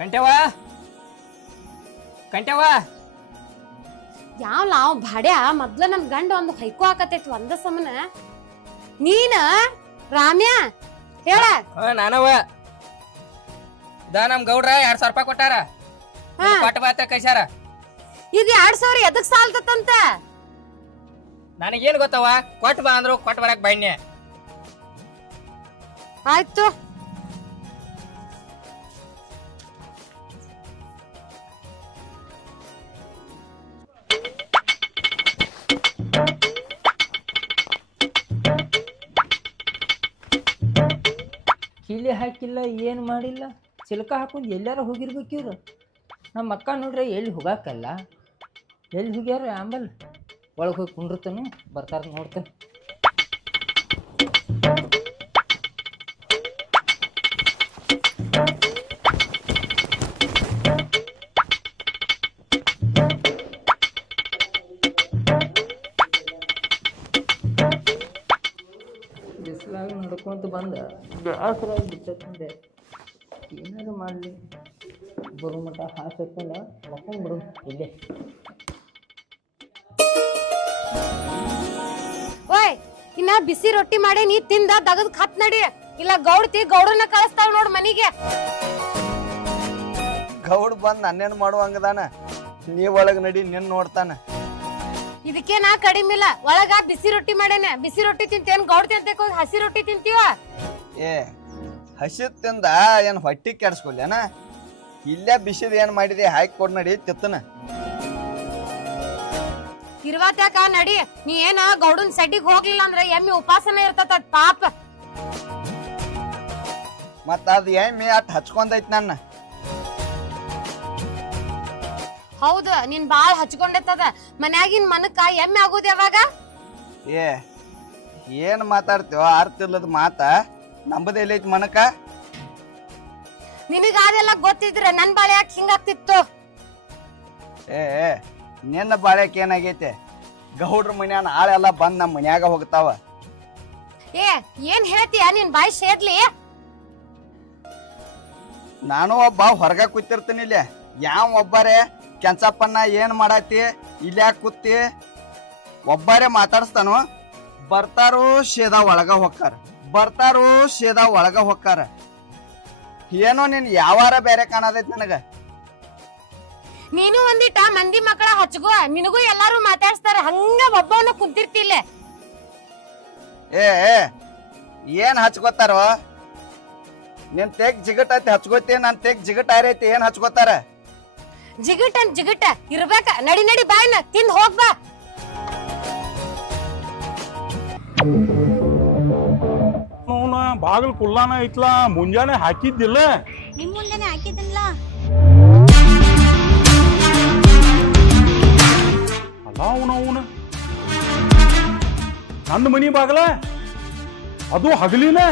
ಕಂಟ್ಯವ್ವ ಕಂಟ್ಯವ್ವ ಯಾವ ನಾವು ಭಾಡ್ಯ ಮೊದ್ಲ ನಮ್ ಗಂಡ ಒಂದು ಹೈಕೋ ಹಾಕತೈತಿ ಒಂದ ಸಮನ ನೀನ ರಾಮ್ಯ ಹೇಳ ನಾನವ ನಮ್ ಗೌಡ್ರ 2,000 ರೂಪಾಯಿ ಕೊಟ್ಟಾರ ಕೊಟ್ಟ ಬಾತ್ರ ಕೈಸಾರ ಇದು 2,000 ಎದಕ್ ಸಾಲ್ತಂತ ನನಗೇನ್ ಗೊತ್ತವ ಕೊಟ್ಟು ಬಾ ಅಂದ್ರು ಕೊಟ್ಟು ಬರಕ್ ಬೈನ್ಯ ಆಯ್ತು ಕೀಲಿ ಹಾಕಿಲ್ಲ ಏನು ಮಾಡಿಲ್ಲ ಚಿಲ್ಕ ಹಾಕೊಂಡು ಎಲ್ಲಾರ ಹೋಗಿರ್ಬೇಕು ಇವ್ರು ನಮ್ಮ ಅಕ್ಕ ನೋಡ್ರೆ ಎಲ್ಲಿ ಹೋಗಾಕಲ್ಲ ಎಲ್ಲಿ ಹೋಗ್ಯಾರ ಆಂಬಲ್ ಒಳಗೆ ಹೋಗಿ ಕುಂಡಿರ್ತಾನು ಬರ್ತಾರ ನೋಡ್ತಾನೆ ಬಿಸಿಲಾಗ ನಡ್ಕೊಂತ ಬಂದ ಬ್ಯಾಸರಾಗಿ ಬಿಟ್ಟಂದೆ ಏನಾರು ಮಾಡಲಿ ಬರೋ ಮಟ್ಟ ಹಾಕಲ್ಲ ಮಕ್ಕೊಂಡ್ಬಿಡು ಇಲ್ಲೇ ಓಯ್ ಇನ್ನ ಬಿಸಿ ರೊಟ್ಟಿ ಮಾಡಿ ನೀ ತಿಂದ ದಗದ್ ಖತ್ ನಡಿ ಇಲ್ಲ ಗೌಡ್ತಿ ಗೌಡನ ಕಳಿಸ್ತಾಳ ನೋಡ್ ಮನಿಗೆ ಗೌಡ್ ಬಂದ್ ನನ್ನೇನ್ ಮಾಡುವಂಗದಾನ ನೀವ್ ಒಳಗ್ ನಡಿ ನಿನ್ ನೋಡ್ತಾನ ಇದಕ್ಕೆ ನಾ ಕಡಿಮೆ ಇಲ್ಲ ಒಳಗ ಬಿಸಿ ರೊಟ್ಟಿ ಮಾಡೇನೆ ಬಿಸಿ ರೊಟ್ಟಿ ತಿಂತೇನ್ ಗೌಡ್ತಿ ಅಂತ ಹಸಿ ರೊಟ್ಟಿ ತಿಂತೀವ ಏ ಹಸಿದ್ ತಿಂದ ಏನ್ ಹೊಟ್ಟಿ ಕೆಡ್ಸ್ಕೊಲ್ಯಾನ ಇಲ್ಲೇ ಬಿಸಿದ್ ಏನ್ ಮಾಡಿದೆ ಹಾಕಿ ಕೊಡ್ ನಡಿ ತಿತ್ತನ ಇರ್ವಾತ್ಯಾಕ ನಡಿ ನೀ ಏನ ಗೌಡನ್ ಸೆಡ್ಡಿಗ್ ಹೋಗ್ಲಿಲ್ಲ ಅಂದ್ರೆ ಎಮ್ಮಿ ಉಪಾಸನ ಇರ್ತದ ಪಾಪ ಮತ್ತ ಅದ್ ಎಮ್ಮಿ ಅಟ್ ಹಚ್ಕೊಂಡೈತ್ ನನ್ನ ಹೌದು ನೀನ್ ಬಾಳ್ ಹಚ್ಕೊಂಡೈತದ ಮನ್ಯಾಗಿನ್ ಮನಕ್ಕ ಎಮ್ಮೆ ಆಗುದ ಯಾವಾಗ ಏ ಏನ್ ಮಾತಾಡ್ತೀವ ಅರ್ಥ ಇಲ್ಲದ ಮಾತ ನಂಬದೆಲ್ಲೈತಿ ಮನಕ ನಿನಗ ಅದೆಲ್ಲ ಗೊತ್ತಿದ್ರೆ ನನ್ ಬಾಳೆ ಯಾಕೆ ಹಿಂಗಾಗ್ತಿತ್ತು ಏ ನಿನ್ನ ಬಾಳ್ಯಾಕ ಏನಾಗೈತೆ ಗೌಡ್ರ ಮನ್ಯಾನ ಆಳೆಲ್ಲ ಬಂದ್ ನಮ್ ಮನ್ಯಾಗ ಹೋಗ್ತಾವ ಏ ಏನ್ ಹೇಳ್ತೀಯ ನಿನ್ ಬಾಯಿ ಸೇದ್ಲಿ ನಾನು ಒಬ್ಬ ಹೊರಗ ಕೂತಿರ್ತೀನಿ ಇಲ್ಲಿ ಯಾವ ಒಬ್ಬರೇ ಕೆಂಚಪ್ಪನ್ನ ಏನ್ ಮಾಡಾತಿ ಇಲ್ಯಾಕ ಕೂತಿ ಒಬ್ಬರೇ ಮಾತಾಡ್ಸ್ತಾನು ಬರ್ತಾರೋ ಶೇದ ಒಳಗ ಹೊಕ್ಕಾರ ಬರ್ತಾರೋ ಶೇದ ಒಳಗ ಹೊಕ್ಕಾರ ಏನೋ ನೀನ್ ಯಾವಾರ ಬೇರೆ ಕಾಣದೈತಿ ನನಗ ನೀನು ಒಂದಿಟ ಮಂದಿ ಮಕ್ಕಳ ಹಚ್ಗೋ ನಿನಗೂ ಎಲ್ಲಾರು ಮಾತಾಡ್ಸ್ತಾರ ಹಂಗ ಒಬ್ಬವನ್ನ ಕುಂತಿರ್ತಿಲ್ಲ ಏ ಏನ್ ಹಚ್ಕೋತಾರೋ ನೀನ್ ತೇಗ್ ಜಿಗಟ್ ಐತಿ ಹಚ್ಕೋತಿ ನನ್ ತೇಗ್ ಜಿಗಟ್ ಆರೈತಿ ಏನ್ ಹಚ್ಕೋತಾರ ಜಿಗಟ್ ಅಂತ ಜಿಗಟ ಇರ್ಬೇಕ ನಡಿ ನಡಿ ಬಾಯ್ನ ತಿಂದ್ ಹೋಗ್ಬಾ ಬಾಗಿಲು ಕುಲ್ಲಾನ ಐತ್ಲಾ ಮುಂಜಾನೆ ಹಾಕಿದ್ದಿಲ್ಲ ನಿಮ್ ಮುಂದೆನೆ ಹಾಕಿದ್ದಿಲ್ಲ ಅಲ್ಲ ಅವನ ನನ್ನ ಮನಿ ಬಾಗಲ ಅದು ಹಗಲಿನ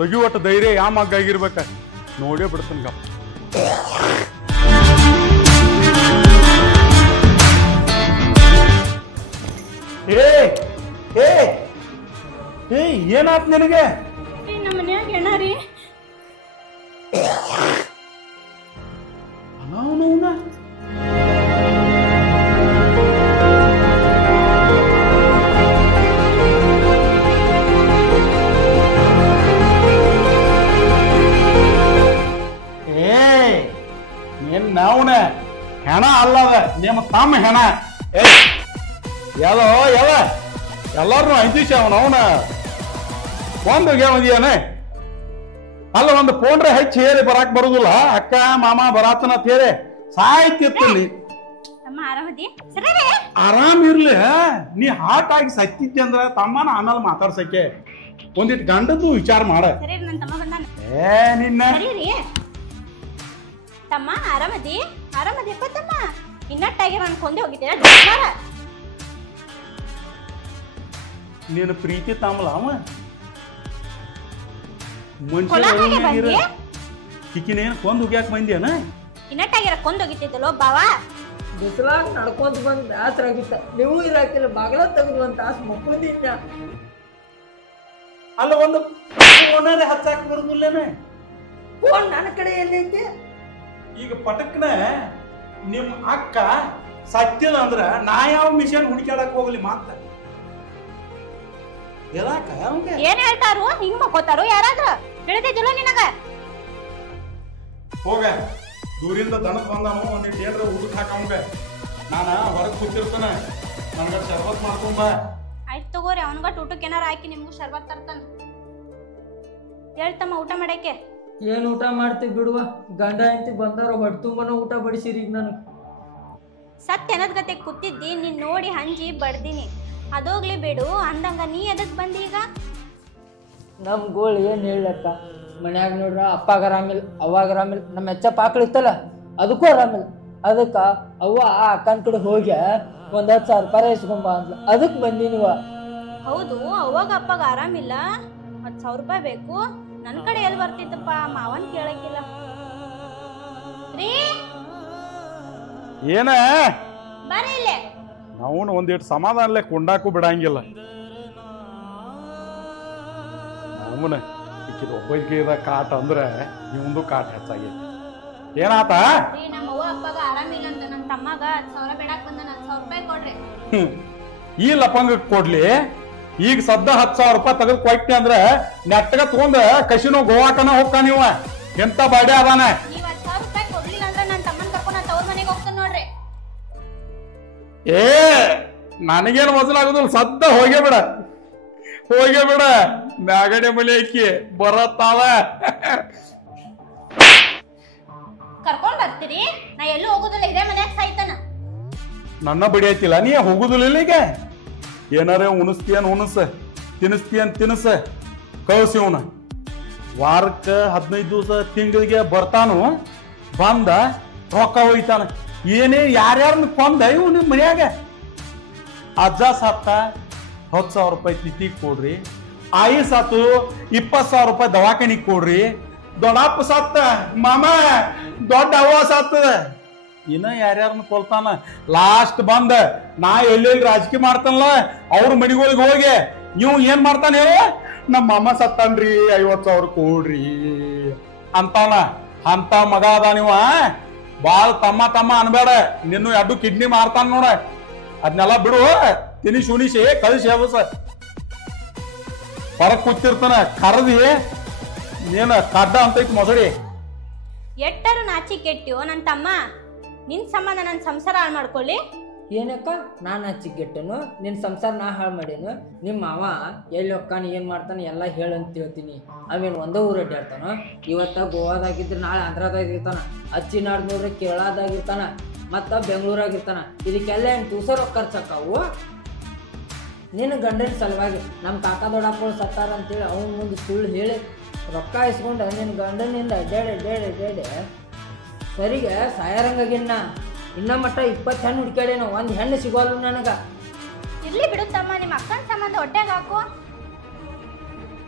ತೆಗಿವಟ್ಟ ಧೈರ್ಯ ಯಾ ಮಗ್ಗ ಆಗಿರ್ಬೇಕ ನೋಡೇ ಬಿಡ್ತನ್ಗ ಏನಾತ್ ನಿನಗೆ ನಮ್ಮ ಮನ್ಯಾಗ ಎಣ್ಣ ರೀ ಅವನವನ ಏನ್ ನಾವ್ನ ಹೆಣ ಅಲ್ಲದ ನಿಮ್ಮ ತಮ್ಮ ಹೆಣ ಯಾವ್ದೋ ಎಲ್ಲಾರು ಅಂತೀಶ ಅವನ ಒಂದು ಹೋಗ್ಯಾವದಿಯಾನ ಅಲ್ಲ ಒಂದು ಫೋನ್ರೆ ಹೆಚ್ಚು ಹೇಳಿ ಬರಾಕ್ ಬರುದಿಲ್ಲ ಅಕ್ಕ ಮಾಮ ಬರಾತನ ಹೇಳಿ ಸಾಯ್ತಿತ್ತು ನೀ ತಮ್ಮ ಆರಾಮದಿ ಆರಾಮ್ ಇರ್ಲಿ ನೀ ಹಾಟ್ ಆಗಿ ಸತ್ತಿದ್ದೆ ಅಂದ್ರ ತಮ್ಮನ ಆಮೇಲೆ ಮಾತಾಡ್ಸಕ್ಕೆ ಒಂದಿಟ್ಟು ಗಂಡದ್ದು ವಿಚಾರ ಮಾಡ ಸರಿ ನನ್ನ ತಮ್ಮ ಬಂದಾನ ಏ ನಿನ್ನ ಸರಿ ರೀ ತಮ್ಮ ಆರಾಮದಿಪ್ಪ ತಮ್ಮ ಇನ್ನಟ್ಟಾಗಿ ನಾನು ಕೊಂದೆ ಹೋಗಿದ್ದೀರ ನೀನು ಪ್ರೀತಿ ತಾಮಲ ಅವ ಕೊಲಾಕಾಗೆ ಮನುಷ್ಯ ಬಂದಿ? ಕಿಕ್ಕಿನೇನು ಕೊಂದು ಹೋಗ್ಯಾಕ ಬಂದ್ಯಾನ ಇನ್ನಟ್ಟಾಗಿರ ಕೊಂದೋಗಿತ್ತಿದ್ದಲ್ಲೋ ಬಾವ ಬಿಸಿಲಾಗ ನಡ್ಕೊಂತ ಬಂದು ಬ್ಯಾಸರ ಆಗಿತ್ತ ನೀವು ಇರಾಕಿಲ್ಲ ಬಾಗಲ ತೆಗೆದು ಒಂದು ತಾಸು ಮಕ್ಕೊಂದಿಲ್ಲ ಅಲ್ಲ ಒಂದು ಓನರ್ ಹಚ್ಚಾಕ ಬರುದಿಲ್ಲೇನೆ ಫೋನ್ ನನ್ನ ಕಡೆ ಎಲ್ಲೈತಿ? ಈಗ ಪಟಕ್ನ ನಿಮ್ ಅಕ್ಕ ಸತ್ತಿಲ್ಲ ಅಂದ್ರ ನಾ ಯಾವ ಮಿಷನ್ ಹುಡುಕ್ಯಾಡಕ್ ಹೋಗ್ಲಿ ಮಾತ ಹೇಳಾಕ ಅವಂಗ ಏನ್ ಹೇಳ್ತಾರು ಹಿಂಗ್ ಮಕ್ಕೋತಾರು ಯಾರಾದ್ರ ತಿಳಿದಿಲ್ಲ ನಿನಗ ಹೋಗ ದೂರಿಂದ ದನಕ್ ಬಂದಾನು ಒಂದಿಟ್ಟು ಏನ್ರ ಊಟಕ್ಕೆ ಹಾಕವಂಗ ನಾನ ಹೊರಗ್ ಕೂತಿರ್ತಾನ ನನಗ ಶರ್ಬತ್ ಮಾಡ್ಕೊಂಬ ಆಯ್ತು ತಗೋರಿ ಅವನ್ಗಟ್ ಊಟಕ್ಕೆ ಏನಾರ ಹಾಕಿ ನಿಮ್ಗೂ ಶರ್ಬತ್ ತರ್ತಾನ ಹೇಳ್ತಮ್ಮ ಊಟ ಮಾಡಕ್ಕೆ ಏನ್ ಊಟ ಮಾಡ್ತೀವಿ ಬಿಡುವ, ಗಂಡ ಹೆಂಡತಿ ಬಂದಾರ ಹೊಟ್ಟೆ ತುಂಬಾನು ಊಟ ಬಡಿಸಿರಿ. ಈಗ ನಾನು ಸತ್ಯ ಅನ್ನದ್ ಗತೆ ಕೂತಿದ್ದಿ ನೀನ್ ನೋಡಿ ಹಂಜಿ ಬಡ್ದಿನಿ ಅದೋಗ್ಲಿ ಬಿಡು ಅಂದಂಗ ನೀ ಎದಕ್ ಬಂದಿ ಈಗ ನಮ್ ಗೋಳ್ ಏನ್ ಹೇಳಕ್ಕ, ಮನ್ಯಾಗ ನೋಡ್ರ ಅಪ್ಪಾಗ ಆರಾಮಿಲ್ಲ, ಅವಾಗ ಆರಾಮಿಲ್ಲ, ನಮ್ಮ ಹೆಚ್ಚಪ್ಪ ಆಕಳ ಇತ್ತಲ್ಲ ಅದಕ್ಕೂ ಆರಾಮಿಲ್ಲ. ಅದಕ್ಕ ಅವ್ವ ಆ ಅಕ್ಕನ ಕಡೆ ಹೋಗಿ ಒಂದ್ 10,000 ರೂಪಾಯಿ ಇಸ್ಕೊಂಬ ಅಂದ್ಲ, ಅದಕ್ ಬಂದಿನಿವ. ಹೌದು ಅವಾಗ ಅಪ್ಪಗ ಆರಾಮಿಲ್ಲ 10,000 ರೂಪಾಯಿ ಬೇಕು, ನನ್ ಕಡೆ ಎಲ್ಲಿ ಬರ್ತಿತ್ತಪ್ಪ ಮಾವನ್ ಕೇಳಕ್ಕಿಲ್ಲ ರೀ. ಏನ ಬರ್ರಿ ಇಲ್ಲೇ ನಾವು ಒಂದಿಟ್ಟು ಸಮಾಧಾನಲೆ ಕೊಂಡಾಕು ಬಿಡಂಗಿಲ್ಲ. ಅವನ ಈಕಿದ ಒಬ್ಬೈದ ಕಾಟ ಅಂದ್ರೆ ಇವಂದು ಕಾಟ ಹೆಚ್ಚಾಗೈತಿ. ಏನಾತ ರೀ ನಮ್ಮ ಅವ್ವ ಅಪ್ಪಗ ಆರಾಮಿಲ್ಲ ಅಂತ ನಮ್ ತಮ್ಮಗ 10,000 ಬೇಡಾಕ್ ಬಂದ 10,000 ರೂಪಾಯಿ ಕೊಡ್ರಿ. ಈ ಲಪಂಗ ಕೊಡ್ಲಿ, ಈಗ ಸದ್ದ 10,000 ರೂಪಾಯಿ ತೆಗೆದು ಕೊಟ್ಟಿ ಅಂದ್ರೆ ನೆಟ್ಟಗ ತಗೊಂಡ ಕಸಿನೋ ಗೋವಾಕನ ಹೋಗ್ಕ ನೀವ ಎಂತ ಬಾಡಿ ಅದಾನ. ನೀವ್ 10,000 ರೂಪಾಯಿ ಕೊಡ್ಲಿಲ್ಲ ಅಂದ್ರೆ ನನ್ ತಮ್ಮನ್ ಕರ್ಕೊಂಡು ನಾ ತವ್ರ ಮನೆಗೆ ಹೋಗ್ತಾನ ನೋಡ್ರಿ. ಏ ನನಗೇನು ಮಜಲಾಗುದಿಲ್ಲ, ಸದ್ದ ಹೋಗೇ ಬಿಡ ಮ್ಯಾಗಡೆ ಮಲೆ ಅಕ್ಕಿ ಬರತ್ತಾವ. ಕರ್ಕೊಂಡ್ ಬರ್ತೀರಿ, ನಾ ಎಲ್ಲೂ ಹೋಗುದಿಲ್ಲ, ಇದೇ ಮನ್ಯಾಗ ಸಾಯ್ತಾನ. ನನ್ನ ಬಡಿಯತ್ತಿಲ್ಲ, ನೀ ಹೋಗುದಿಲ್ಲ. ಈಗ ಏನಾರ ಉಣಿಸ್ತೀಯನ್ ಉಣಸ, ತಿನ್ನಿಸ್ತೀಯನ್ ತಿನ್ನಿಸ, ಕಳ್ಸಿವನ ವಾರಕ್ಕೆ 15 ದಿವಸ ತಿಂಗಳಿಗೆ ಬರ್ತಾನು, ಬಂದ ರೊಕ್ಕ ಹೋಯ್ತಾನ. ಏನೇ ಯಾರ್ಯಾರನ್ನ ಕೊಂದ ಇವ್ ನಿಮ್ ಮನ್ಯಾಗ. ಅಜ್ಜ ಸತ್ತ 10,000 ರೂಪಾಯಿ ತಿಥಿಗೆ ಕೊಡ್ರಿ, ಆಯಿ ಸತ್ತು 20,000 ರೂಪಾಯಿ ದವಾಖಾನಿಗೆ ಕೊಡ್ರಿ, ದೊಡ್ಡಪ್ಪ ಸತ್ತ ಮಾಮ ದೊಡ್ಡ ಅವ್ವ ಸತ್ತ, ಇನ್ನ ಯಾರ್ಯಾರನ್ನ ಕೊಲ್ತಾನ. ಲಾಸ್ಟ್ ಬಂದ ನಾ ಎಲ್ಲೆಲ್ಲಿ ರಾಜಕೀಯ ಮಾಡ್ತಾನಲ್ಲ ಅವ್ರ ಮನಿಗಳಿಗೆ ಹೋಗಿ ಇವ್ ಏನ್ ಮಾಡ್ತಾನೆ ಹೇಳ, ನಮ್ಮ ಮಾಮ ಸತ್ತನ್ರಿ 50,000 ಕೊಡ್ರಿ ಅಂತಾನ. ಅಂತ ಮಗ ಅದ ನೀವ, ಬಾಳ ತಮ್ಮ ಅನ್ಬೇಡ, ನಿನ್ನ 2 ಕಿಡ್ನಿ ಮಾರ್ತಾನ ನೋಡ. ಅದನ್ನೆಲ್ಲ ಬಿಡು, ತಿನಿಸಿ ಉಣಿಸಿ ಕಳಿಸಿ ಹಬ್ಬಸ ಹೊರಗ್ ಕೂತಿರ್ತಾನ. ಕರದಿ ನೀನ ಕಡ್ಡ ಅಂತೈತಿ ಮೊಸಡಿ. ಎಟ್ಟರು ನಾಚಿ ಕೆಟ್ಟಿಯೋ ನನ್ ತಮ್ಮ, ನಿನ್ ಸಂಬಂಧ ನನ್ ಸಂಸಾರ ಹಾಳು ಮಾಡ್ಕೊಳ್ಳಿ. ಏನಕ್ಕ ನಾನು ಹಚ್ಚಿಗೆಟ್ಟನು, ನಿನ್ನ ಸಂಸಾರ ನಾ ಹಾಳು ಮಾಡೇನು? ನಿಮ್ಮ ಮಾವ ಎಲ್ಲಿ ಹೊಕ್ಕಾನ ಏನ್ ಮಾಡ್ತಾನೆ ಎಲ್ಲ ಹೇಳಂತ ಹೇಳ್ತೀನಿ. ಅವೇನು ಒಂದೇ ಊರು ಅಡ್ಡಾಡ್ತಾನ. ಇವತ್ತ ಗೋವಾದಾಗಿದ್ರೆ ನಾಳೆ ಆಂಧ್ರದಾಗಿರ್ತಾನ, ಹಚ್ಚಿ ನಾಡ್ ನೋಡ್ರಿ ಕೇರಳದಾಗಿರ್ತಾನ, ಮತ್ತ ಬೆಂಗಳೂರಾಗಿರ್ತಾನ. ಇದಕ್ಕೆಲ್ಲ ಏನು ಟೂಸರ್ ಖರ್ಚಾಕಾವು? ನಿನ್ನ ಗಂಡನ ಸಲುವಾಗಿ ನಮ್ಮ ಕಾಕ ದೊಡ್ಡಪ್ಪಗಳು ಸತ್ತಾರ ಅಂತೇಳಿ ಅವನ ಮುಂದೆ ಸುಳ್ಳು ಹೇಳಿ ರೊಕ್ಕ ಇಸ್ಕೊಂಡು ನಿನ್ನ ಗಂಡನಿಂದ ಅಡ್ಡಾಡಿ ಸರಿಗೆ ಸಾಯಾರಂಗಾಗಿನ್ನ. ಇನ್ನ ಮಟ್ಟ 20 ಹೆಣ್ಣು ಹುಡ್ಕ್ಯಾಡೇನೋ, ಒಂದು ಹೆಣ್ಣು ಸಿಗೋಲ್ಲ ನನಗ. ಇರ್ಲಿ ಬಿಡುತ್ತಮ್ಮ, ನಿಮ್ಮ ಅಕ್ಕನ ಸಂಬಂಧ ಹೊಟ್ಟೆಗ ಹಾಕು.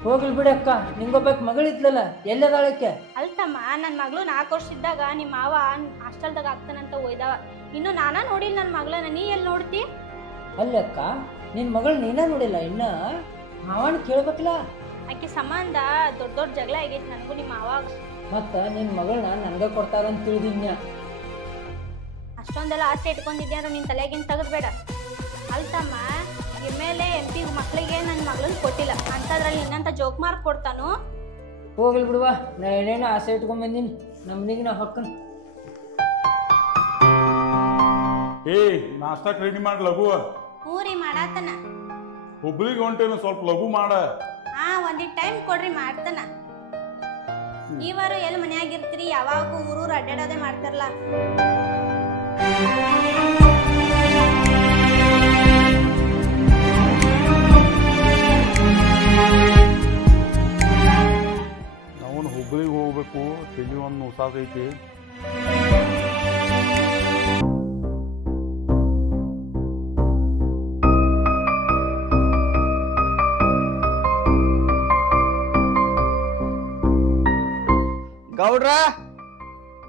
ಹೋಗ್ಲಿ ಬಿಡಕ್ಕ, ನಿಂಗೊಬ್ಬಕ್ ಮಗಳಿದ್ಲಲ್ಲ, ಎಲ್ಲದಾಳಕ್ಕೆ? ಅಲ್ತಮ್ಮ, ನನ್ ಮಗಳು 4 ವರ್ಷ ಇದ್ದಾಗ ನಿಮ್ಮ ಮಾವ ಹಾಸ್ಟೆಲ್ದಾಗ ಆಗ್ತಾನಂತ ಒಯ್ದವ. ಇನ್ನು ನಾನಾ ನೋಡಿಲ್ಲ ನನ್ನ ಮಗಳನ್ನ, ನೀ ಎಲ್ಲಿ ನೋಡ್ತಿ? ಅಲ್ಲಕ್ಕ, ನಿನ್ ಮಗಳು ನೀನ ನೋಡಿಲ್ಲ ಇನ್ನ? ಮಾವನ್ ಕೇಳ್ಬೇಕಲ್ಲ. ಆಕೆ ಸಂಬಂಧ ದೊಡ್ಡ ಜಗಳ ಆಗೈತಿ ನನಗೂ ನಿಮ್ಮ ಮಾವಾಗ. ಮತ್ತ ನಿನ್ ಮಗಳನ್ನ ನನ್ಗ ಕೊಡ್ತಾರಂತ ತಿಳಿದಿನ್ಯ. ಅಷ್ಟೊಂದೆಲ್ಲ ಆಸೆ ಇಟ್ಕೊಂಡಿದ್ದೆ ಅಂದ್ರೆ ನಿನ್ ತಲೆಗಿನ್ ತೆಗೆದ್ಬೇಡ. ಅಲ್ತಮ್ಮ, ಎಮ್ಮೆಲೆ MP ಮಕ್ಳಿಗೆ ನನ್ನ ಮಗಳನ್ನ ಕೊಟ್ಟಿಲ್ಲ ಅಂತದ್ರಲ್ಲಿ ಇನ್ನಂತ ಜೋಕ್ ಮಾರ್ಕ್ ಕೊಡ್ತಾನು. ಹೋಗ್ಲಿ ಬಿಡುವ, ನಾ ಏನೇನೋ ಆಸೆ ಇಟ್ಕೊಂಡ್ ಬಂದೀನಿ, ನಮ್ಮನಿಗೆ ನಾ ಹೊಕ್ಕನ್. ಏ ನಾಷ್ಟಕ್ ರೆಡಿ ಮಾಡಿ ಲಘು. ಊರಿ ಮಾಡಾತನ. ಹುಬ್ಳಿಗೆ ಹೊಂಟೇನು, ಸ್ವಲ್ಪ ಲಘು ಮಾಡ. ಒಂದಿಟ್ ಟೈಮ್ ಕೊಡ್ರಿ ಮಾಡ್ತಾನ. ನೀವರು ಎಲ್ಲಿ ಮನ್ಯಾಗಿರ್ತೀರಿ, ಯಾವಾಗೂ ಊರೂರು ಅಡ್ಡಾಡೋದೇ ಮಾಡ್ತಾರಲ್ಲ. ಅವನು ಹುಬ್ಳಿಗೆ ಹೋಗ್ಬೇಕು, ತಲೆ ಒಂದು ನುಸಾದೈತಿ.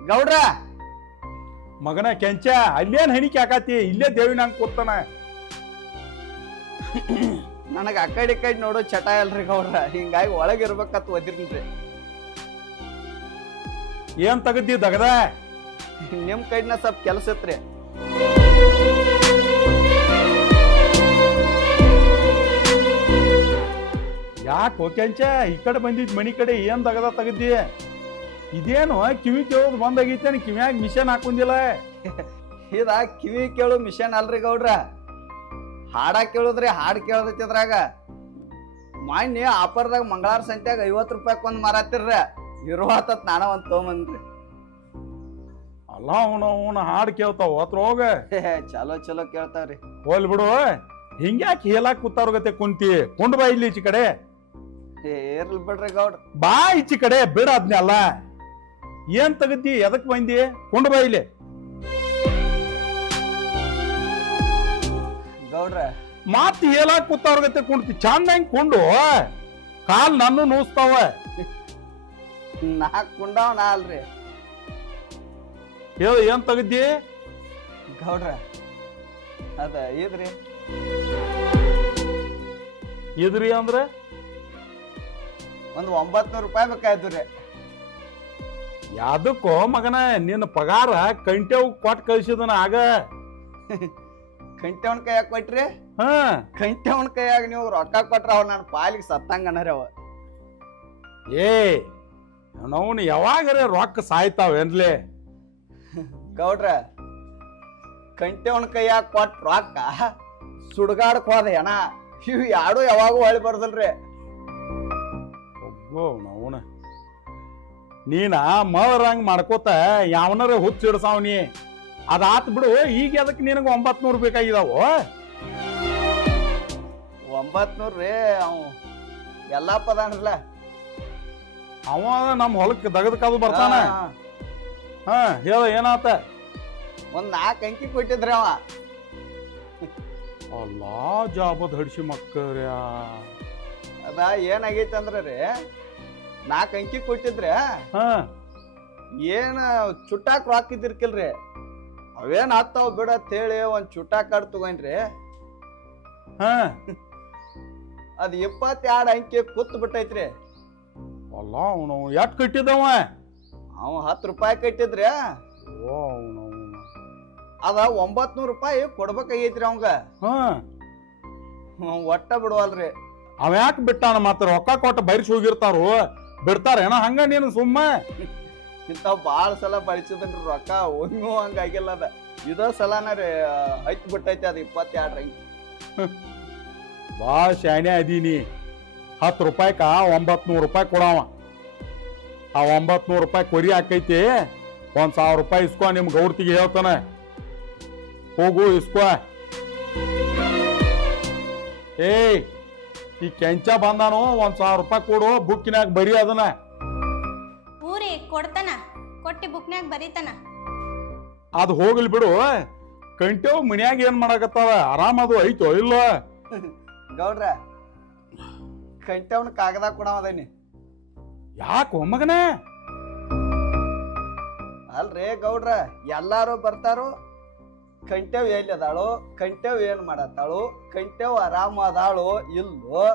ಗೌಡ್ರ ಮಗನ ಕೆಂಚ, ಅಲ್ಲೇನ್ ಹಣಿಕೆ ಆಕತಿ, ಇಲ್ಲೇ ದೇವಿನ ಹಂಗ ಕೂತಾನ. ನನಗ ಆ ಕಡೆ ಈ ಕಡೆ ನೋಡೋ ಚಟ ಇಲ್ರಿ ಗೌಡ್ರ, ಹಿಂಗಾಗಿ ಒಳಗಿರ್ಬೇಕತ್ ಓದಿರ್ನ್ರಿ. ಏನ್ ತಗದ್ದಿ ದಗದ? ನಿಮ್ ಕೈನ ಸ್ವಲ್ಪ ಕೆಲಸ ಇತ್ರಿ. ಯಾಕೆ ಕೆಂಚ ಈ ಕಡೆ ಬಂದಿದ್ ಮನಿ ಕಡೆ ಏನ್ ದಗದ ತಗದ್ದಿ? ಇದೇನು ಕಿವಿ ಕೇಳೋದು ಬಂದಾಗೈತೇನು? ಕಿವಿಯಾಗ ಮಿಷನ್ ಹಾಕೊಂಡಿಲ್ಲ? ಇದ ಕಿವಿ ಕೇಳು ಮಿಷನ್ ಅಲ್ರಿ ಗೌಡ್ರ, ಹಾಡ ಕೇಳುದ್ರಿ. ಹಾಡ್ ಕೇಳದೈತಿ ಅದ್ರಾಗ. ಮಾನ್ಯ ಆಫರ್ದಾಗ ಮಂಗಳಾರ ಸಂತ್ಯಾಗ 50 ರೂಪಾಯಿ ಒಂದ್ ಮಾರಾತಿರ್ರ. ಇರುವತ್ತ ನಾನ ಒಂದ್ ತೊಗೊಂಬಂದ್ರಿ. ಅಲ್ಲ ಅವನ ಹಾಡ್ ಕೇಳ್ತಾವ ಹತ್ರ ಹೋಗ. ಚಲೋ ಚಲೋ ಕೇಳ್ತಾವ್ರಿ. ಹೋಲ್ ಬಿಡು, ಹಿಂಗ್ಯಾಕೆ ಹೇಳಾಕ್ ಕೂತಾರ್ಗತೆ ಕುಂತಿ? ಕೊಂಡ್ ಬಾ ಇಲ್ಲಿ ಈಚಿ ಕಡೆ. ಇರ್ಲಿ ಬಿಡ್ರಿ ಗೌಡ್ರ. ಬಾ ಈಚಿ ಕಡೆ, ಬಿಡ ಅದ್ನೆಲ್ಲ. ಏನ್ ತಗದ್ದಿ? ಎದಕ್ ಬಂದಿ? ಕೊಂಡ್ ಬಾ ಇಲ್ಲಿ. ಗೌಡ್ರ ಮಾತ್ ಹೇಳಾಕ್ ಕೂತಾರ್ಗತೆ ಕುಂತಿ. ಚಂದಂಗ್ ಕೊಂಡು ಕಾಲ್ ನಾನು ನೋಸ್ತಾವ. ನಾ ಕುಂಡಾವ್ ನಾ ಅಲ್ರಿ. ಹೇಳ ಏನ್ ತಗದ್ದಿ? ಗೌಡ್ರ ಅದ ಇದ್ರಿ. ಇದ್ರಿ ಅಂದ್ರ ಒಂದ್ 900 ರೂಪಾಯಿ ಬೇಕಾಯ್ತು. ಯಾದಕ್ಕೋ ಮಗನ, ನಿನ್ನ ಪಗಾರ ಕಂಟೆವ್ ಕೊಟ್ ಕಳ್ಸಿದನ ಆಗ. ಕಂಟೆವನ್ ಕೈಯಾಗ ಕೊಟ್ರಿ? ಹಾ, ಕಂಟೆವನ್ ಕೈಯಾಗ ನೀವು ರೊಕ್ಕ ಕೊಟ್ರ ಅವ್ ನನ್ನ ಪಾಲಿಗೆ ಸತ್ತಂಗ ಅನ್ನರಿ ಅವ. ಏ ಅವನು ಯಾವಾಗರೆ ರೊಕ್ಕ ಸಾಯ್ತಾವೇನ್ಲೆ? ಗೌಡ್ರ ಕಂಟೆವನ್ ಕೈಯಾಗ ಕೊಟ್ಟ ರೊಕ್ಕ ಸುಡ್ಗಾಡಕ್ ಹೋದ ಹೆಣ. ಇವ್ ಯಾರು ಯಾವಾಗೂ ಹೊಳಿ ಬರ್ದಲ್ರಿ. ಅವನ ನೀನ ಮರಂಗ್ ಮಾಡ್ಕೋತ ಯಾವನಾರ ಹುಚ್ಚಿಡ್ಸಾವ್ನಿ. ಅದಾತ್ ಬಿಡು. ಈಗ ಅದಕ್ಕೆ ನಿನಗ 900 ಬೇಕಾಗಿದಾವ. 900 ರೀ. ಅವ್ ಎಲ್ಲಾ ಪದಾನ್ರಲ್ಲ. ಅವ ನಮ್ ಹೊಲಕ್ ದಗದ ಕಾದು ಬರ್ತಾನ. ಹಾ ಹೇಳ ಏನಾತ? ಒಂದ್ 4 ಅಂಕಿ ಕೊಟ್ಟಿದ್ರಿ ಅವ. ಅಲ್ಲಾ ಜಾಬದ್ ಹಡ್ಸಿ ಮಕ್ಕಳ್ಯ. ಅದ ಏನಾಗೈತಿ ಅಂದ್ರ ರೀ, 4 ಅಂಕಿ ಕೊಟ್ಟಿದ್ರೆ ಹಾ ಏನ ಚುಟ್ಟಾಕ್ ರೊಕ್ಕ ಇದ್ದಿರ್ಕಿಲ್ರಿ. ಅವೇನ್ ಹತ್ತಾವ್ ಬಿಡತ್ ಹೇಳಿ ಒಂದ್ ಚುಟ್ಟಾಕ್ ಕಾರ್ಡ್ ತಗೊಂಡ್ರಿ. ಹಾ ಅದ್ 22 ಅಂಕಿ ಕೂತ್ ಬಿಟ್ಟೈತ್ರಿ. ಅಲ್ಲ ಅವನು ಎಟ್ ಕಟ್ಟಿದವ? ಅವ 10 ರೂಪಾಯಿ ಕಟ್ಟಿದ್ರಿ. ಅದ 900 ರೂಪಾಯಿ ಕೊಡ್ಬೇಕಾಗೈತ್ರಿ ಅವಂಗ. ಹಾ ಒಟ್ಟ ಬಿಡುವಲ್ರಿ. ಅವ ಯಾಕೆ ಬಿಟ್ಟಾನ? ಮಾತ್ರ ರೊಕ್ಕ ಕೊಟ್ಟ ಬೈರ್ಸಿ ಹೋಗಿರ್ತಾರು, ಬಿಡ್ತಾರೇನ ಹಂಗ? ನೀನು ಸುಮ್ಮ ಇಂತಾವ್ ಬಾಳ ಸಲ ಬಳಸಿದನ್ರಿ ರೊಕ್ಕ. ಒಮ್ಮೆ ಹಂಗ ಆಗಿಲ್ಲ. ಅದ ಇದ ಸಲನ ರೀ ಹೈತ್ ಬಿಟ್ಟೈತಿ ಅದ 22 ಅಂಕಿ. ಬಾ ಶಾಣೆ ಅದೀನಿ. 10 ರೂಪಾಯಿಕ 900 ರೂಪಾಯಿ ಕೊಡವ. ಆ 900 ರೂಪಾಯಿ ಕೊರಿ ಹಾಕೈತಿ. 1000 ರೂಪಾಯಿ ಇಸ್ಕೊ. ನಿಮ್ ಗೌಡ್ತಿಗೆ ಹೇಳ್ತಾನ, ಹೋಗು ಇಸ್ಕೊ. ಏಯ್ ಈ ಕೆಂಚ ಬಂದಾನು, 1000 ರೂಪಾಯಿ ಕೊಡು. ಬುಕ್ಕಿನಾಗ ಬರೀ ಅದನ್ನ. ಊರಿ ಕೊಡ್ತಾನ, ಕೊಟ್ಟಿ ಬುಕ್ನ್ಯಾಗ ಬರೀತಾನ. ಅದು ಹೋಗ್ಲಿ ಬಿಡು. ಕಂಟೇವ್ ಮನ್ಯಾಗ ಏನ್ ಮಾಡಾಕತ್ತಾವ? ಆರಾಮ ಅದು ಐತೋ ಇಲ್ಲೋ? ಗೌಡ್ರ ಕಂಟೆವನ್ ಕಾಗದ ಕೊಡವದನಿ. ಯಾಕೋ ಮಗನ? ಅಲ್ರೇ ಗೌಡ್ರ, ಎಲ್ಲಾರು ಬರ್ತಾರು. ಕಂಟೆವ್ ಎಲ್ಲಿ ಅದಾಳು, ಕಂಟೆವ್ ಏನ್ ಮಾಡತ್ತಾಳು, ಕಂಟೆವ್ ಆರಾಮ ಅದಾಳು ಇಲ್ಲೋ.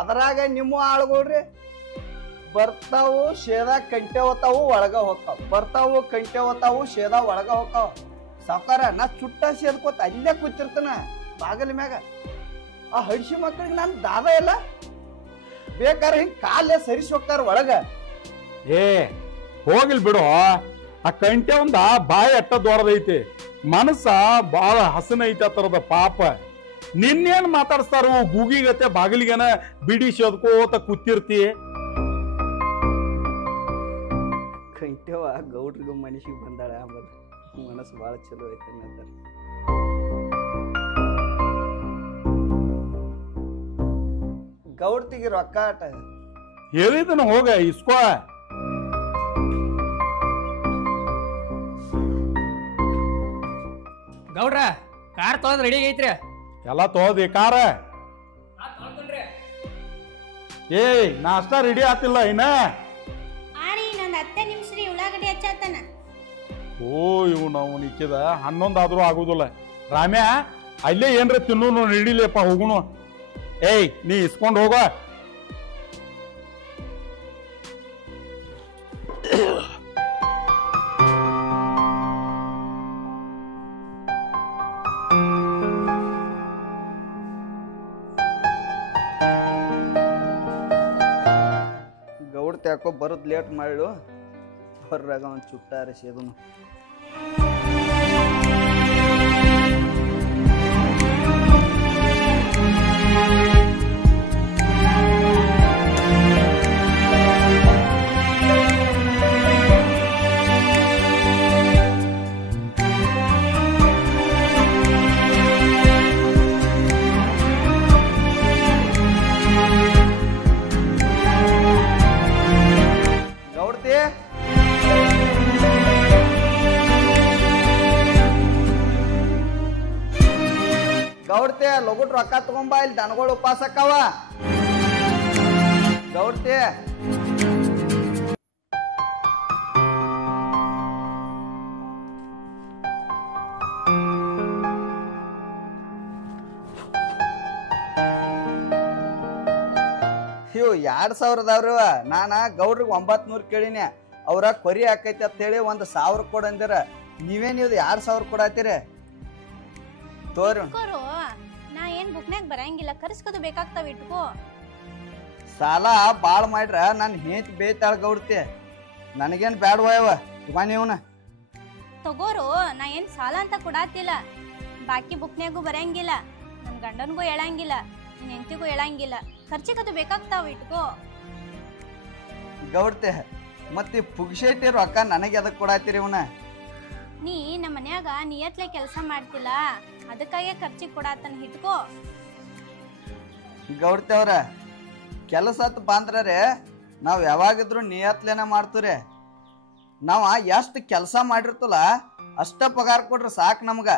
ಅದ್ರಾಗ ನಿಮ್ಮ ಆಳುಗಳ್ರಿ ಬರ್ತಾವು ಶೇದ ಕಂಟೆ ಹೋತಾವು ಒಳಗ ಹೋಗ್ತಾವ. ಬರ್ತಾವು ಕಂಟೆ ಹೋತಾವು ಶೇದ ಒಳಗ ಹೋಗ್ತಾವ. ಸಾವ್ಕಾರ ನಾ ಚುಟ್ಟ ಸೇದ್ಕೋತ ಅಲ್ಲೇ ಕೂತಿರ್ತಾನ ಬಾಗಲ ಮ್ಯಾಗ. ಆ ಹಡ್ಸಿ ಮಕ್ಕಳಿಗೆ ನಾನು ದಾದ ಇಲ್ಲ. ಬೇಕಾದ್ರೆ ಹಿಂಗ್ ಕಾಲೇ ಸರಿಸಿ ಹೋಗ್ತಾರ ಒಳಗ. ಏ ಹೋಗಿಲ್ ಬಿಡು. ಆ ಕಂಟೆ ಒಂದ ಬಾಯಿ ಅಟ್ಟ ದೊಡ್ಡದೈತಿ, ಮನಸ್ಸ ಬಾಳ ಹಸನೈತಿ ಆ ತರದ ಪಾಪ. ನಿನ್ನೇನ್ ಮಾತಾಡ್ಸ್ತಾರ ಗೂಗಿಗತ್ತೆ ಬಾಗಿಲಿಗೇನ ಬಿಡಿ ಸೇದ್ಕೋತ ಕೂತಿರ್ತಿ. ಕಂಟೆವ ಗೌಡ್ರಿಗೂ ಮನುಷ್ಯಗೆ ಬಂದಾಳ ಅಂಬದು ಮನಸ್ಸು ಬಾಳ ಚಲೋ ಐತೆ ಅಂತಾರ. ಗೌಡ್ತಿಗೆ ರೊಕ್ಕ ಆಟ ಹೇಳಿದನ ಹೋಗ ಇಸ್ಕೋ. ಗೌಡ್ರ ಕಾರ್ ತೊಳೆದ್ ರೆಡಿ ಐತ್ರಿ. ಎಲ್ಲ ತೋದಿ ಕಾರ. ಏಯ್ ನಾಷ್ಟ ರೆಡಿ ಆತಿಲ್ಲ ಇನ್ನ? ಆರಿ ನಂದ್ 10 ನಿಮಿಷ ರೀ ಉಳ್ಳಾಗಡ್ಡಿ ಹಚ್ಚಾತನ. ಓ ಇವ್ ನಾವು ನಿಕ್ಕಿದ 11 ಆದ್ರೂ ಆಗುದಿಲ್ಲ. ರಾಮ್ಯ ಅಲ್ಲೇ ಏನ್ರ ತಿನ್ನು ನಡಿಲಿಯಪ್ಪ, ಹೋಗುನು. ಏಯ್ ನೀ ಇಸ್ಕೊಂಡ್ ಹೋಗ. ಗೌಡ್ತಿ ಯಾಕೋ ಬರೋದು ಲೇಟ್ ಮಾಡು ಬರ್ರಾಗ ಒಂದು ಚುಟ್ಟ ಅರಸಿದನು. ಗೌಡ್ತೆ ಲಗುಟ್ ರೊಕ್ಕ ತಗೊಂಬ, ಇಲ್ಲಿ ದನಗಳು ಉಪವಾಸ ಅಕ್ಕವ. ಗೌಡ್ತೆ ಇವು 2000 ಅದಾವ್ರಿವ. ನಾನ ಗೌಡ್ರಿಗೆ 900 ಕೇಳಿನಿ. ಅವ್ರ ಕೊರಿ ಹಾಕೈತಿ ಅಂತ ಹೇಳಿ 1000 ಕೊಡಂದಿರ. ನೀವೇನ್ ಇವ್ 2000 ಕೊಡತ್ತೀರಿ? ತೋರಿ ನಾ ಏನ್ ಬುಕ್ನ್ಯಾಗ ಬರಂಗಿಲ್ಲ, ಕರ್ಸ್ಕೋದು ಬೇಕಾಗ್ತಾವ, ಇಟ್ಕೋ. ಸಾಲ ಬಾಳ್ ಮಾಡ್ರ ನನ್ ಹೇಂತಿ ಬೇಯ್ತಾಳ ಗೌಡ್ತಿ. ನನಗೇನ್ ಬ್ಯಾಡ್ವಯವ ತಗೊಂಡಿವ್ನ. ತಗೋರು, ನಾ ಏನ್ ಸಾಲ ಅಂತ ಕೊಡಾತಿಲ್ಲ. ಬಾಕಿ ಬುಕ್ನ್ಯಾಗೂ ಬರಂಗಿಲ್ಲ, ನನ್ ಗಂಡನ್ಗೂ ಹೇಳಂಗಿಲ್ಲ, ನಿನ್ ಹೆಂಡತಿಗೂ ಹೇಳಂಗಿಲ್ಲ. ಖರ್ಚಿಗದು ಬೇಕಾಗ್ತಾವ, ಇಟ್ಕೋ. ಗೌಡ್ತಿ ಮತ್ತೆ ಪುಗ್ಶೆಟ್ಟಿ ರೊಕ್ಕ ನನಗೆ ಅದಕ್ಕೆ ಕೊಡಾತಿರಿ ಇವನ? ನೀ ನಮ್ಮ ಮನ್ಯಾಗ ನಿಯತ್ಲೆ ಕೆಲಸ ಮಾಡ್ತಿಲ್ಲ, ಅದಕ್ಕಾಗೆ ಖರ್ಚಿಗೆ ಕೊಡಾತನ, ಇಟ್ಕೋ. ಗೌಡ್ತಿ ಅವ್ರ ಕೆಲಸ ಬಂದ್ರೆ ನಾವ್ ಯಾವಾಗಿದ್ರು ನಿಯತ್ಲೇನ ಮಾಡ್ತೀರಿ. ನಾವ ಎಷ್ಟು ಕೆಲಸ ಮಾಡಿರ್ತಲ್ಲ ಅಷ್ಟ ಪಗಾರ ಕೊಡ್ರಿ ಸಾಕು ನಮ್ಗ.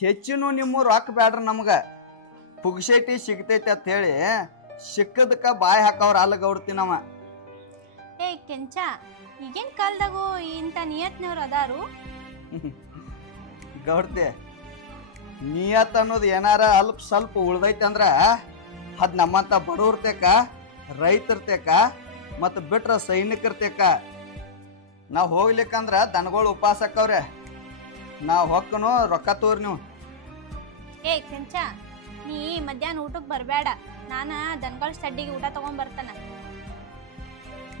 ಹೆಚ್ಚಿನೂ ನಿಮ್ಮ ರೊಕ್ಕ ಬ್ಯಾಡ್ರಿ ನಮ್ಗ. ಪುಗ್ಶೆಟ್ಟಿ ಸಿಗ್ತೈತಿ ಅಂತ ಹೇಳಿ ಸಿಕ್ಕದಕ್ಕ ಬಾಯಿ ಹಾಕವ್ರ ಅಲ್ಲ ಗೌಡ್ತಿ ನಾವ. ಏ ಕೆಂಚ, ಈಗೇನ್ ಕಾಲ್ದಾಗೂ ಇಂಥ ನಿಯತ್ನವ್ರು ಅದಾರು? ಗೌಡ್ತಿ ನಿಯತ್ ಅನ್ನೋದು ಏನಾರ ಅಲ್ಪ ಸ್ವಲ್ಪ ಉಳ್ದೈತಿ ಅಂದ್ರ ಅದ್ ನಮ್ಮಂತ ಬಡವ್ರತೇಕ, ರೈತರ್ತೇಕ, ಮತ್ತ ಬಿಟ್ರ ಸೈನಿಕರ್ತೇಕ. ನಾವ್ ಹೋಗ್ಲಿಕ್ಕಂದ್ರ ದನಗಳು ಉಪವಾಸ ಅಕ್ಕವ್ರೆ. ನಾವ್ ಹೊಕ್ಕನು ರೊಕ್ಕ ತೋರಿ ನೀವು. ಏ ಕೆಂಚ, ನೀ ಮಧ್ಯಾಹ್ನ ಊಟಕ್ಕೆ ಬರ್ಬೇಡ, ನಾನ ದನಗಳ ಸಡ್ಡಿಗೆ ಊಟ ತಗೊಂಡ್ ಬರ್ತಾನ.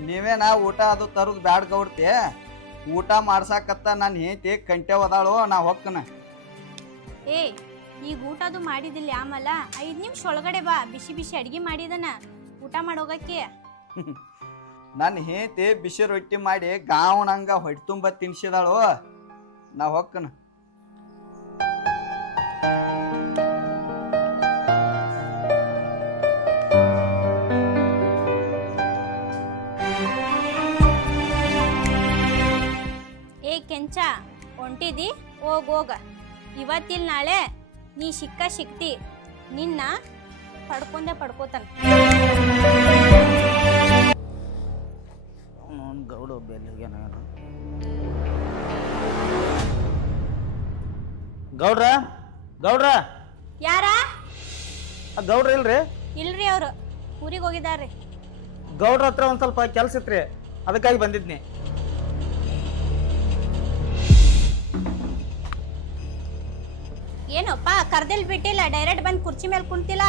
ನೀವೇನ ಊಟ ಅದು ತರುದ್ ಬ್ಯಾಡ್ ಗೌಡ್ತಿ. ಊಟ ಮಾಡ್ಸಾಕತ್ತ ನಾನು ಹೇಂತಿ ಕಂಟೆ ಒದಾಳು, ನಾ ಹೊಕ್ಕನ. ಏ ಈಗ ಊಟ ಅದು ಮಾಡಿದಿಲ್ಲ, ಆಮೇಲೆ 5 ನಿಮಿಷ ಒಳಗಡೆ ಬಾ, ಬಿಸಿ ಬಿಸಿ ಅಡ್ಗೆ ಮಾಡಿದನ, ಊಟ ಮಾಡೋಗಕ್ಕೆ. ನನ್ನ ಹೇಂತಿ ಬಿಸಿ ರೊಟ್ಟಿ ಮಾಡಿ ಗಾವಣಂಗ ಹೊಟ್ಟೆ ತುಂಬ ತಿನ್ಸಿದಾಳು, ನಾ ಹೊಕ್ಕನ. ಏ ಕೆಂಚ, ಹೊಂಟಿದಿ? ಹೋಗ. ಇವತ್ತಿಲ್ ನಾಳೆ ನೀ ಸಿಕ್ತಿ, ನಿನ್ನ ಪಡ್ಕೋತಾನ. ಗೌಡ ಗೌಡ್ರ ಯಾರ? ಗೌಡ್ರ ಇಲ್ರಿ? ಇಲ್ರಿ, ಅವ್ರು ಊರಿಗೆ ಹೋಗಿದಾರ್ರಿ. ಗೌಡ್ರ ಹತ್ರ ಒಂದ್ ಸ್ವಲ್ಪ ಕೆಲ್ಸ ಇತ್ರಿ, ಅದಕ್ಕಾಗಿ ಬಂದಿದ್ನಿ. ಏನಪ್ಪ ಕರ್ದಿಲ್ ಬಿಟ್ಟಿಲ್ಲ, ಡೈರೆಕ್ಟ್ ಬಂದ್ ಕುರ್ಚಿ ಮೇಲೆ ಕುಂತಿಲ್ಲ?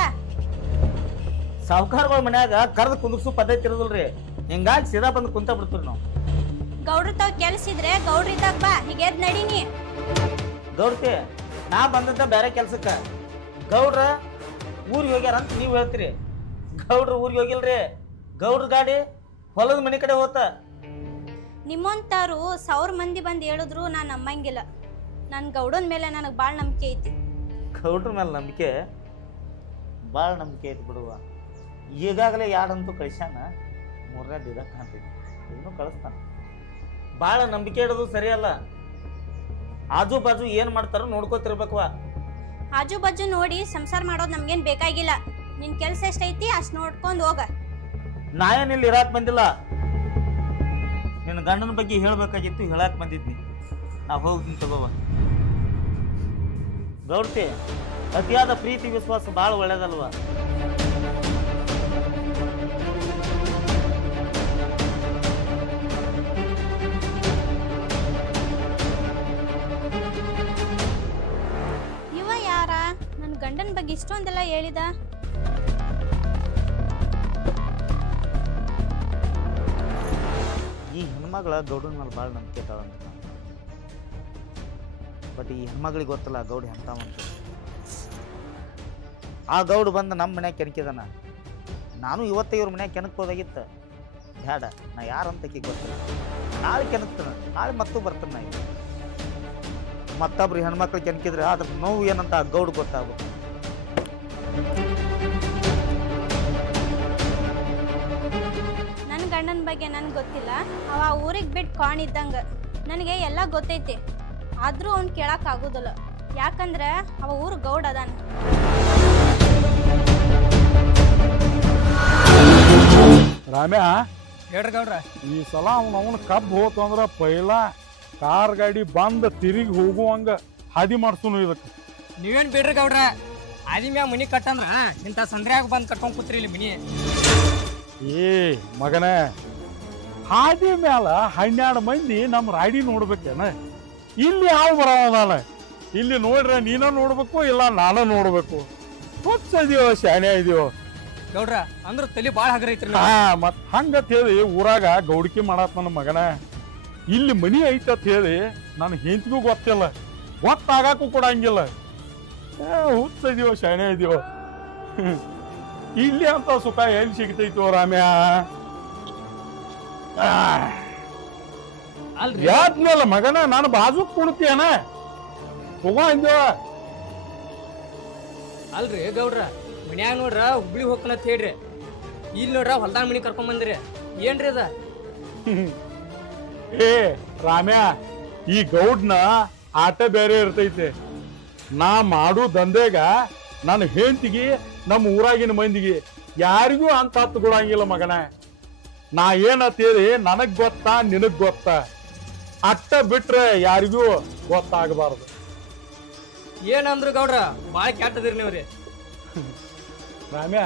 ಸಾವುಕಾರಗಳ ಮನ್ಯಾಗ ಕರ್ದ ಕುಂದ್ರಸು ಪದ್ಧತಿ ಇರೋದಿಲ್ರಿ, ಹಿಂಗಾಗಿ ಸೀದಾ ಬಂದು ಕುಂತ ಬಿಡ್ತೀವಿ ನಾವು. ಗೌಡ್ರ ತಾವ್ ಕೆಲ್ಸ ಇದ್ರೆ ಗೌಡ್ರಿದ್ದಾಗ ಬಾ, ಹೀಗೆದ್ ನಡೀನಿ. ಗೌಡ್ತಿ ನಾ ಬಂದಂತ ಬೇರೆ ಕೆಲ್ಸಕ್ಕ, ಗೌಡ್ರ ಊರಿಗೆ ಹೋಗ್ಯಾರ ಅಂತ ನೀವ್ ಹೇಳ್ತೀರಿ. ಗೌಡ್ರ ಊರಿಗೆ ಹೋಗಿಲ್ರಿ, ಗೌಡ್ರ ಗಾಡಿ ಹೊಲದ ಮನೆ ಕಡೆ ಹೋತ. ನಿಮ್ಮಂತಾರು 1000 ಮಂದಿ ಬಂದ್ ಹೇಳಿದ್ರು ನಾನ್ ನಂಬಂಗಿಲ್ಲ. ನನ್ ಗೌಡನ್ ಮೇಲೆ ನನಗ್ ಬಾಳ್ ನಂಬಿಕೆ ಐತಿ. ಗೌಡ್ರ ಮೇಲೆ ನಂಬಿಕೆ? ಭಾಳ ನಂಬಿಕೆ ಐತಿ ಬಿಡುವ. ಈಗಾಗಲೇ 2 ಅಂತೂ ಕಳ್ಸ್ಯಾನ, 3ನೇದು ಇದಕ್ಕೆ ಕಾಣ್ತೈತಿ, ಇನ್ನೂ ಕಳಿಸ್ತಾನ. ಭಾಳ ನಂಬಿಕೆ ಇಡೋದು ಸರಿಯಲ್ಲ. ಆಜು ಬಾಜು ಏನ್ ಮಾಡ್ತಾರೋ ನೋಡ್ಕೋತಿರ್ಬೇಕವ. ಆಜು ಬಾಜು ನೋಡಿ ಸಂಸಾರ ಮಾಡೋದು ನಮ್ಗೇನ್ ಬೇಕಾಗಿಲ್ಲ. ನಿನ್ ಕೆಲ್ಸ ಎಷ್ಟೈತಿ ಅಷ್ಟ್ ನೋಡ್ಕೊಂಡ್ ಹೋಗ. ನಾ ಏನ್ ಇಲ್ಲಿ ಇರಾಕ್ ಬಂದಿಲ್ಲ, ನಿನ್ನ ಗಂಡನ ಬಗ್ಗೆ ಹೇಳ್ಬೇಕಾಗಿತ್ತು, ಹೇಳಾಕ್ ಬಂದಿದ್ನಿ. ನಾ ಹೋಗ್ತೀನಿ ತಗೋವ. ಗೌಡ್ತಿ ಅತಿಯಾದ ಪ್ರೀತಿ ವಿಶ್ವಾಸ ಭಾಳ ಒಳ್ಳೇದಲ್ವ? ಇವ ಯಾರ ನನ್ ಗಂಡನ ಬಗ್ಗೆ ಇಷ್ಟೊಂದೆಲ್ಲ ಹೇಳಿದ? ಹೆಣ್ಮಗಳ ಗೌಡನ ಮೇಲೆ ಭಾಳ ನಂಬಿಕೆ ಇಟ್ಟಾಳಂತ. ಬಟ್ ಈ ಹೆಣ್ಮಗಳಿಗೆ ಗೊತ್ತಲ್ಲ ಗೌಡ ಎಂಥವಂತ. ಆ ಗೌಡ ಬಂದು ನಮ್ಮ ಮನ್ಯಾಗ ಕೆಣಕಿದಾನ. ನಾನು ಇವತ್ತೇ ಇವ್ರ ಮನ್ಯಾಗ ಕೆಣಕ್ಬೋದಾಗಿತ್ತು. ಬೇಡ, ನಾ ಯಾರಂತ ಗೊತ್ತಿಲ್ಲ. ನಾಳೆ ಕೆಣಕ್ತಾನೆ, ನಾಳೆ ಮತ್ತೂ ಬರ್ತಾನೆ. ನಾ ಈಗ ಮತ್ತೊಬ್ರು ಹೆಣ್ಮಕ್ಳು ಕೆಣಕಿದ್ರೆ ಅದ್ರ ನೋವು ಏನಂತ ಆ ಗೌಡ ಗೊತ್ತಾಗ್ಬೇಕು. ನನ್ನ ಗಂಡನ ಬಗ್ಗೆ ನನಗೆ ಗೊತ್ತಿಲ್ಲ. ಅವ ಊರಿಗೆ ಬಿಟ್ಟು ಕಾಣಿದ್ದಂಗೆ ನನಗೆ ಎಲ್ಲ ಗೊತ್ತೈತಿ. ಆದರೂ ಅವ್ನು ಕೇಳೋಕ್ಕಾಗೋದಿಲ್ಲ. ಯಾಕಂದ್ರೆ ಅವ ಊರು ಗೌಡ ಅದಾನ. ರಾಮ್ಯ, ಹೇಳ್ರಿ ಗೌಡ್ರ. ಈ ಸಲ ಅವನ ಕಬ್ಬು ಹೋತು ಅಂದ್ರೆ ಪೈಲ ಕಾರ್ ಗಾಡಿ ಬಂದು ತಿರುಗಿ ಹೋಗುವಂಗ ಹಾದಿ ಮಾಡ್ಸೋನು ಇದಕ್ಕೆ. ನೀವೇನ್ ಬಿಡ್ರಿ ಗೌಡ್ರ, ಆದಿ ಮ್ಯಾಗ ಮನಿ ಕಟ್ಟಂದ್ರ ಇಂಥ ಸಂದ್ರ್ಯಾಗ ಬಂದು ಕಟ್ಕೊಂಡ್ ಕೂತ್ರಿ ಇಲ್ಲಿ ಮನಿ. ಏ ಮಗನೇ, ಹಾದಿ ಮ್ಯಾಲ 12 ಮಂದಿ ನಮ್ಮ ರಾಡಿ ನೋಡ್ಬೇಕೇನ? ಇಲ್ಲಿ ಯಾವ ಬರೋದಾನ? ಇಲ್ಲಿ ನೋಡ್ರೆ ನೀನ ನೋಡ್ಬೇಕು, ಇಲ್ಲ ನಾನು ನೋಡ್ಬೇಕು. ಹೊಚ್ಚದೀವೋ ಶಾಣೆ ಇದೀವೋ ಗೌಡ್ರ, ಅಂದ್ರ ತಲಿ ಬಾಳ ಹಗರೈತ್ರಿ. ಮತ್ ಹಂಗತ್ ಹೇಳಿ ಊರಾಗ ಗೌಡಿಕೆ ಮಾಡತ್ ನನ್ನ ಮಗನ. ಇಲ್ಲಿ ಮನಿ ಐತತ್ ಹೇಳಿ ನನ್ನ ಹೆಂಡತಿಗೂ ಗೊತ್ತಿಲ್ಲ, ಗೊತ್ತಾಗಕ್ಕೂ ಕೊಡಂಗಿಲ್ಲ. ಹುಚ್ಚದೀವೋ ಶಾಣೆ ಇದೀವೋ. ಇಲ್ಲಿ ಅಂತ ಸುಖ ಎಲ್ಲಿ ಸಿಗ್ತೈತೋ ರಾಮ್ಯ? ಅಲ್ರಿ ಯಾದ್ಮೇಲೆ ಮಗನ ನಾನು ಬಾಜು ಕುಡ್ತೀಯನ ತಗೋ ಅಂದೇವ. ಅಲ್ರಿ ಗೌಡ್ರ, ಮನ್ಯಾಗ ನೋಡ್ರ ಹುಬ್ಳಿ ಹೋಗ್ಕನತ್ ಹೇಳ್ರಿ. ಇಲ್ಲಿ ನೋಡ್ರ ಹೊಲ್ದಾನ ಮನಿ ಕರ್ಕೊಂಡ್ ಬಂದ್ರಿ. ಏನ್ರಿ ಅದ? ಏ ರಾಮ್ಯ, ಈ ಗೌಡ್ನ ಆಟ ಬೇರೆ ಇರ್ತೈತೆ. ನಾ ಮಾಡು ದಂಧೆಗ ನನ್ನ ಹೆಂಡತಿಗೆ ನಮ್ಮ ಊರಾಗಿನ ಮಂದಿಗೆ ಯಾರಿಗೂ ಅಂತ ಹತ್ತು ಕೊಡಂಗಿಲ್ಲ ಮಗನ. ನಾ ಏನಂತೇಳಿ ನನಗ್ ಗೊತ್ತಾ ನಿನಗ್ ಗೊತ್ತಾ, ಅಟ್ಟ ಬಿಟ್ರೆ ಯಾರಿಗೂ ಗೊತ್ತಾಗಬಾರ್ದು. ಏನಂದ್ರು ಗೌಡ್ರ, ಬಾಳ ಕೆಟ್ಟದಿರಿ ನೀವ್ರಿ. ರಾಮ್ಯ,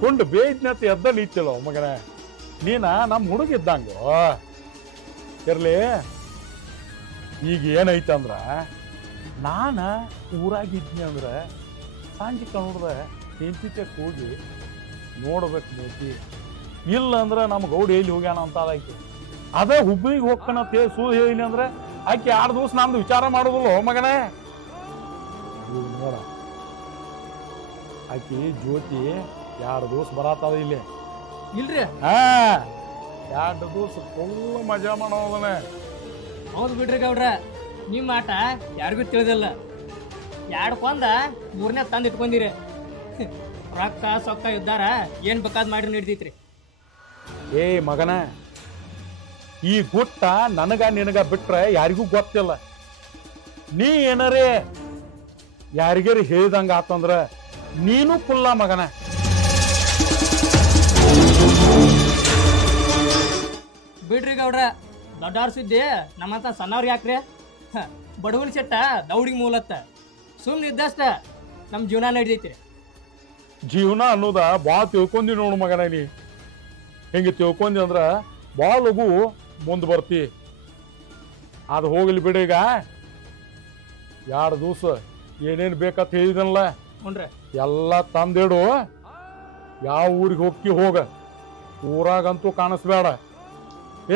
ಕೊಂಡು ಬೇಯ್ನತ್ ಎದ್ದ ನಿಂತಿಲ್ಲ ಮಗನ. ನೀನ ನಮ್ಮ ಹುಡುಗಿದ್ದಂಗ ಇರ್ಲಿ. ಈಗ ಏನೈತಂದ್ರ, ನಾನ ಊರಾಗಿದ್ನಿ ಅಂದ್ರ ಸಂಜೆ ನೋಡ್ರೆ ಹೆಂಡತಿಗೆ ಹೋಗಿ ನೋಡ್ಬೇಕು ಮೂತಿ. ಇಲ್ಲ ಅಂದ್ರೆ ನಮ್ಮ ಗೌಡ ಎಲ್ಲಿ ಹೋಗ್ಯಾನ ಅಂತ ಅದೈತಿ. ಅದೇ ಹುಬ್ಳಿಗೆ ಹೋಗ್ಕನಂತ ಹೇಳಿ ಸೂ ಹೇಳಿನಿ ಅಂದ್ರೆ ಆಕೆ 2 ದಿವಸ ನಮ್ದು ವಿಚಾರ ಮಾಡೋದಿಲ್ಲ ಮಗನೇ. ನೋಡ, ಆಕಿ ಜ್ಯೋತಿ 2 ದಿವಸ ಬರತ್ತದ ಇಲ್ಲಿ. ಇಲ್ರಿ? 2 ದಿವಸ ಫುಲ್ ಮಜಾ ಮಾಡೋದನೆ. ಹೌದು ಬಿಡ್ರಿ ಗೌಡ್ರ, ನಿಮ್ಮ ಆಟ ಯಾರಿಗೂ ತಿಳಿದಿಲ್ಲ. 2 ಕೊಂದ 3ನೇ ತಂದು ಇಟ್ಕೊಂಡಿರಿ. ರೊಕ್ಕ ಸೊಕ್ಕ ಇದ್ದಾರ ಏನ್ ಬೇಕಾದ್ ಮಾಡ್ರಿ ನಡಿತೈತ್ರಿ. ಏ ಮಗನ, ಈ ಗುಟ್ಟ ನನಗ ನಿನಗ ಬಿಟ್ರೆ ಯಾರಿಗೂ ಗೊತ್ತಿಲ್ಲ. ನೀ ಏನಾರೇ ಯಾರಿಗಾರ ಹೇಳಿದಂಗ ಆತಂದ್ರ ನೀನು ಕುಲ್ಲ ಮಗನ. ಬಿಡ್ರಿ ಗೌಡ್ರ, ದೊಡ್ಡವ್ರ ಸುದ್ದಿ ನಮ್ಮಂತ ಸಣ್ಣವ್ರಿಗೆ ಯಾಕ್ರಿ? ಬಡವನ ಸೆಟ್ಟ ದೌಡಿಗೆ ಮೂಲತ್ತ. ಸುಮ್ಮನೆ ಇದ್ದಷ್ಟ ನಮ್ಮ ಜೀವನ ನಡಿತೈತ್ರಿ. ಜೀವನ ಅನ್ನೋದ ಭಾಳ ತಿಳ್ಕೊಂಡಿ ನೋಡು ಮಗನ. ನೀ ಹೆಂಗೆ ತಿಳ್ಕೊಂಡಿ ಅಂದ್ರ ಭಾಳ ಲಘು ಮುಂದೆ ಬರ್ತಿ. ಅದು ಹೋಗ್ಲಿ ಬಿಡೀಗ. 2 ದಿವಸ ಏನೇನು ಬೇಕಂತ ಹೇಳಿದನಲ್ಲ ಎಲ್ಲ ತಂದಿಡು. ಯಾವ ಊರಿಗೆ ಹೋಗಿ ಹೋಗ, ಊರಾಗಂತೂ ಕಾಣಿಸ್ಬೇಡ.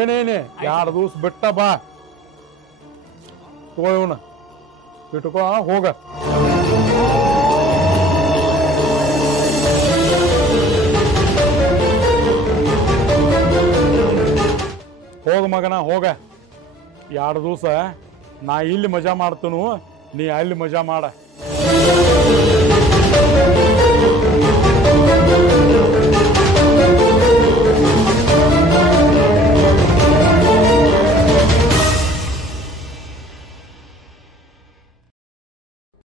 ಏನೇನೆ 2 ದಿವಸ ಬಿಟ್ಟ ಬಾ. ತಗೋಯವನ ಇಟ್ಕೋ, ಹೋಗ. ಹೋಗ ಮಗನ, ಹೋಗ. 2 ದಿವಸ ನಾ ಇಲ್ಲಿ ಮಜಾ ಮಾಡ್ತನು, ನೀ ಅಲ್ಲಿ ಮಜಾ ಮಾಡ.